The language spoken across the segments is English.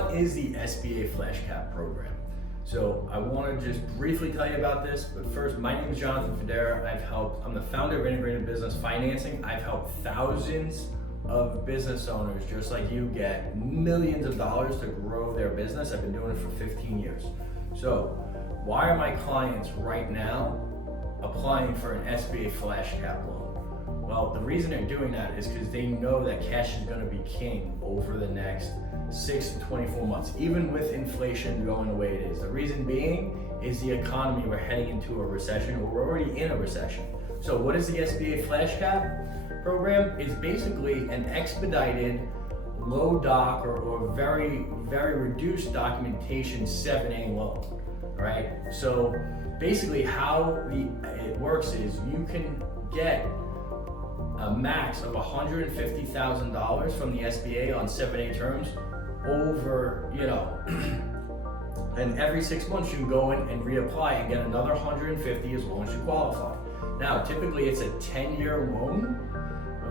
what is the SBA FlashCap program? So I want to just briefly tell you about this, but first, my name is Jonathan Federa. I'm the founder of Integrated Business Financing. I've helped thousands of business owners just like you get millions of dollars to grow their business. I've been doing it for 15 years. So why are my clients right now applying for an SBA FlashCap loan? Well, the reason they're doing that is because they know that cash is going to be king over the next 6 to 24 months, even with inflation going the way it is. The reason being is the economy. We're heading into a recession, or we're already in a recession. So what is the SBA FlashCap program? It's basically an expedited, low doc or very, very reduced documentation 7A loan, right? So basically how it works is you can get a max of $150,000 from the SBA on 7A terms over, and every 6 months you can go in and reapply and get another 150 as long as you qualify. Now, typically it's a 10-year loan,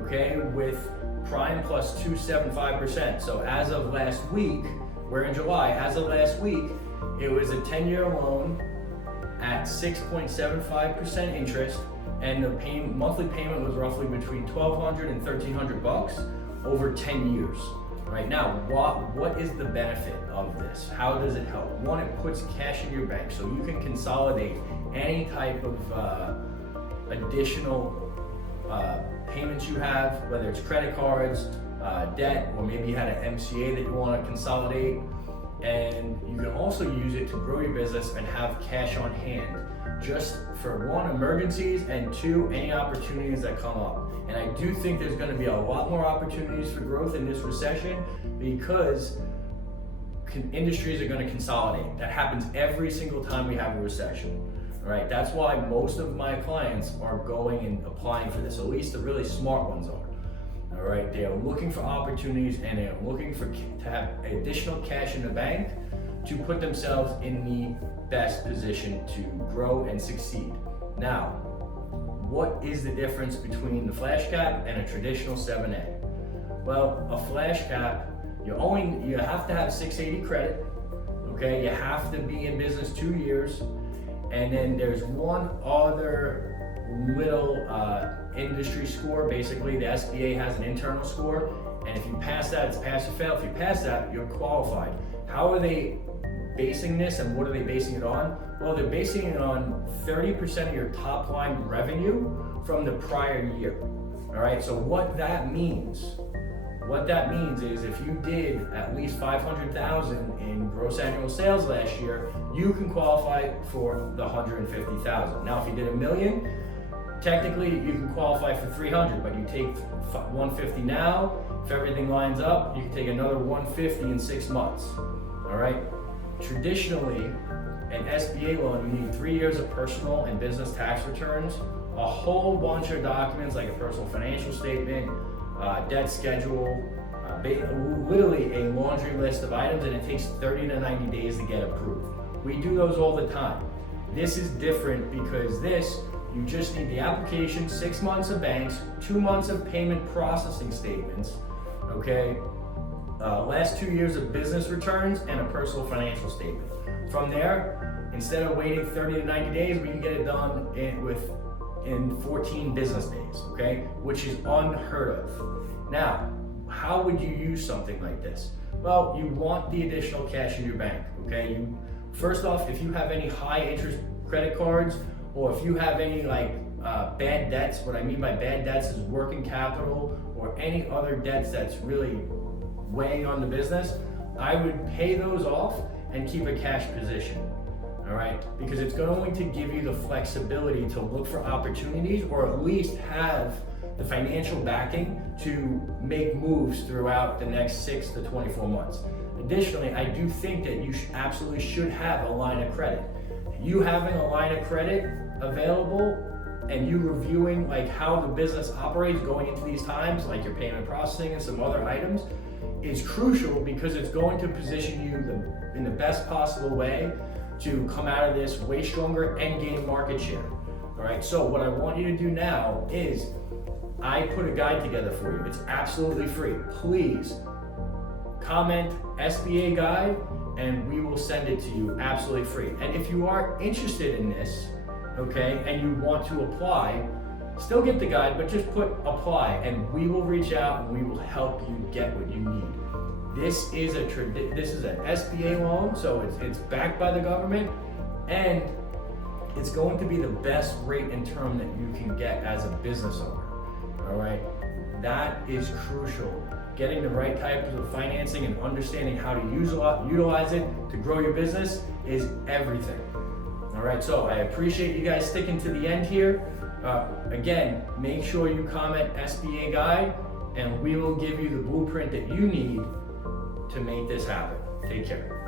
okay, with prime plus 2.75%. So as of last week, we're in July, as of last week, it was a 10-year loan at 6.75% interest, and the monthly payment was roughly between $1,200 and $1,300 over 10 years. Right now, what is the benefit of this? How does it help? One, it puts cash in your bank, so you can consolidate any type of additional payments you have, whether it's credit cards, debt, or maybe you had an MCA that you want to consolidate. And you can also use it to grow your business and have cash on hand, just for one, emergencies, and two, any opportunities that come up. And I do think there's going to be a lot more opportunities for growth in this recession because industries are going to consolidate. That happens every single time we have a recession. All right, that's why most of my clients are going and applying for this. At least the really smart ones are. All right, they are looking for opportunities and they are looking to have additional cash in the bank to put themselves in the best position to grow and succeed. Now, what is the difference between the FlashCap and a traditional 7A? Well, a FlashCap, you have to have 680 credit, okay? You have to be in business 2 years, and then there's one other little industry score. Basically, the SBA has an internal score, and if you pass that, it's pass or fail. If you pass that, you're qualified. How are they basing this, and what are they basing it on? Well, they're basing it on 30% of your top line revenue from the prior year. All right, so what that means is if you did at least 500,000 in gross annual sales last year, you can qualify for the 150,000. Now, if you did $1 million, technically you can qualify for 300, but you take 150 now. If everything lines up, you can take another 150 in 6 months. All right. Traditionally, an SBA loan, you need 3 years of personal and business tax returns, a whole bunch of documents like a personal financial statement, debt schedule, literally a laundry list of items, and it takes 30 to 90 days to get approved. We do those all the time. This is different because you just need the application, 6 months of banks, 2 months of payment processing statements, okay? Last 2 years of business returns and a personal financial statement. From there, instead of waiting 30 to 90 days, we can get it done in 14 business days, okay? Which is unheard of. Now, how would you use something like this? Well, you want the additional cash in your bank, okay? First off, if you have any high interest credit cards, or if you have any bad debts, what I mean by bad debts is working capital or any other debts that's really weighing on the business, I would pay those off and keep a cash position, all right? Because it's going to give you the flexibility to look for opportunities, or at least have the financial backing to make moves throughout the next 6 to 24 months. Additionally, I do think that you absolutely should have a line of credit. You having a line of credit available and you reviewing how the business operates going into these times, like your payment processing and some other items, is crucial because it's going to position you in the best possible way to come out of this way stronger and gain market share. All right, so what I want you to do now is I put a guide together for you. It's absolutely free. Please comment SBA guide and we will send it to you absolutely free. And if you are interested in this, okay, and you want to apply, still get the guide, but just put apply and we will reach out and we will help you get what you need. This is an SBA loan, so it's backed by the government, and it's going to be the best rate and term that you can get as a business owner. All right, that is crucial. Getting the right types of financing and understanding how to utilize it to grow your business is everything. All right, so I appreciate you guys sticking to the end here. Again, make sure you comment SBA guide and we will give you the blueprint that you need to make this happen. Take care.